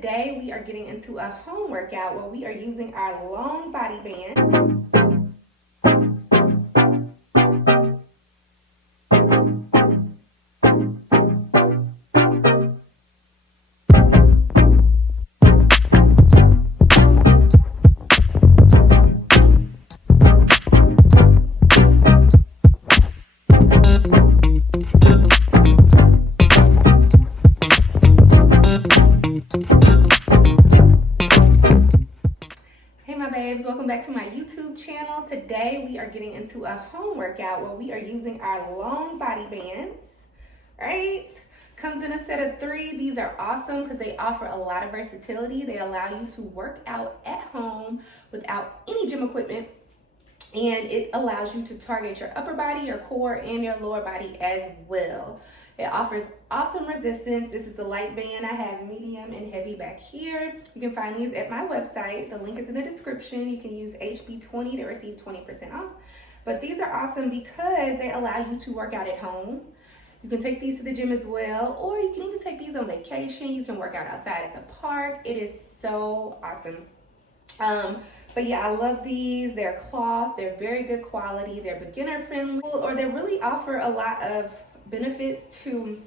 today we are getting into a home workout where we are using our long body band. Hey my babes, welcome back to my YouTube channel. Today we are getting into a home workout where we are using our long body bands, right? Comes in a set of 3. These are awesome because they offer a lot of versatility. They allow you to work out at home without any gym equipment, and it allows you to target your upper body, your core, and your lower body as well. It offers awesome resistance. This is the light band. I have medium and heavy back here. You can find these at my website. The link is in the description. You can use HB20 to receive 20% off. But these are awesome because they allow you to work out at home. You can take these to the gym as well, or you can even take these on vacation. You can work out outside at the park. It is so awesome. But yeah, I love these. They're cloth, they're very good quality, they're beginner friendly, or they really offer a lot of benefits to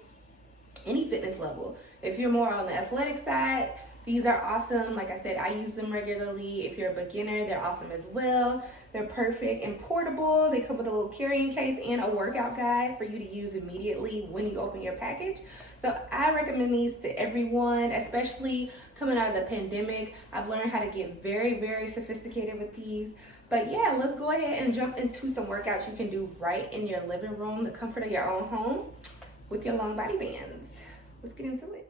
any fitness level. If you're more on the athletic side, these are awesome. Like I said, I use them regularly. If you're a beginner, they're awesome as well. They're perfect and portable. They come with a little carrying case and a workout guide for you to use immediately when you open your package. So I recommend these to everyone, especially coming out of the pandemic. I've learned how to get very, very sophisticated with these. But yeah, let's go ahead and jump into some workouts you can do right in your living room, the comfort of your own home, with your long body bands. Let's get into it.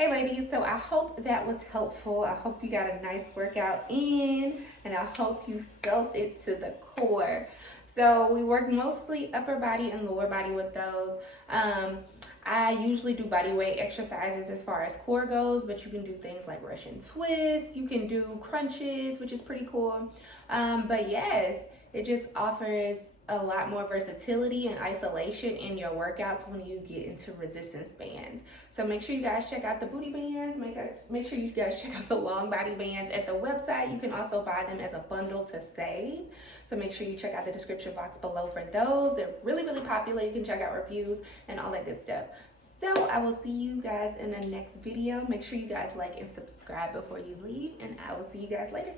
Hey ladies, so I hope that was helpful. I hope you got a nice workout in, and I hope you felt it to the core. So we work mostly upper body and lower body with those. I usually do body weight exercises as far as core goes, but you can do things like Russian twists, you can do crunches, which is pretty cool. But yes, it just offers a lot more versatility and isolation in your workouts when you get into resistance bands. So make sure you guys check out the booty bands. Make sure you guys check out the long body bands at the website. You can also buy them as a bundle to save. So make sure you check out the description box below for those. They're really, really popular. You can check out reviews and all that good stuff. So I will see you guys in the next video. Make sure you guys like and subscribe before you leave, and I will see you guys later.